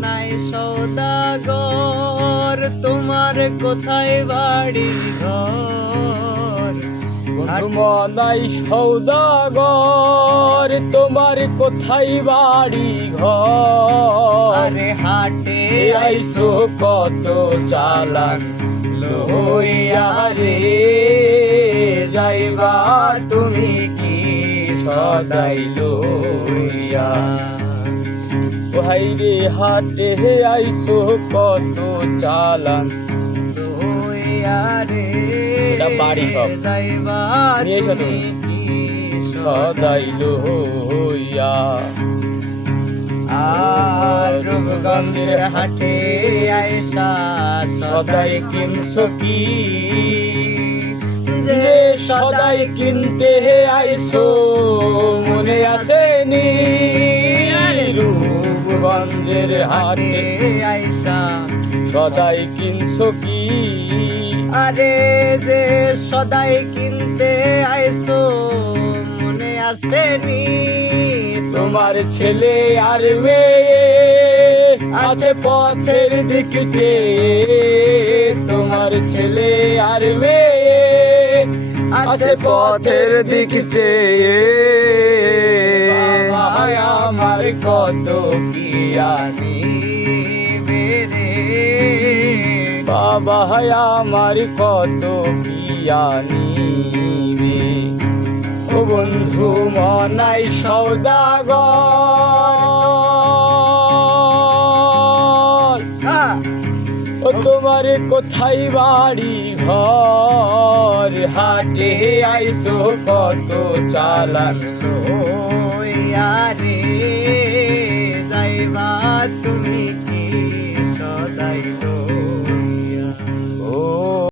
নাই সওদাগর তোমার কোথায় বাড়ি ঘর বন্ধু মনাই সওদাগর তোমার কোথায় বাড়ি ঘর আরে হাটে আইসো কত চালান লইয়া রে যাইবা তুমি কি সদাই লইয়া ভাই রে হাটে আইসো কত চালান লইয়া রে সেটা বাড়ি সব যাইবা নিয়ে এসো তুমি কি সদাই লইয়া আর রূপগঞ্জের হাটে আইসা সদাই কিনছো কি যে সদাই কিনতে আইসো মনে আসেনি রূপগঞ্জের হাটে আইসা সদাই কিনছো কি আরে যে সদাই কিনতে আইসো মনে আসেনি তোমার ছেলে আর মেয়ে আছে পথের দিক চেয়ে তোমার ছেলে আর মেয়ে আছে পথের দিক চেয়ে ভাই আমার কত কি আনি বেরে বাবা আমার কত কি আনিবে ও বন্ধু মনাই সওদাগর ও তোমার কোথায় বাড়ি ঘর হাটে আইসো কত চালান লইয়া রে যাইবা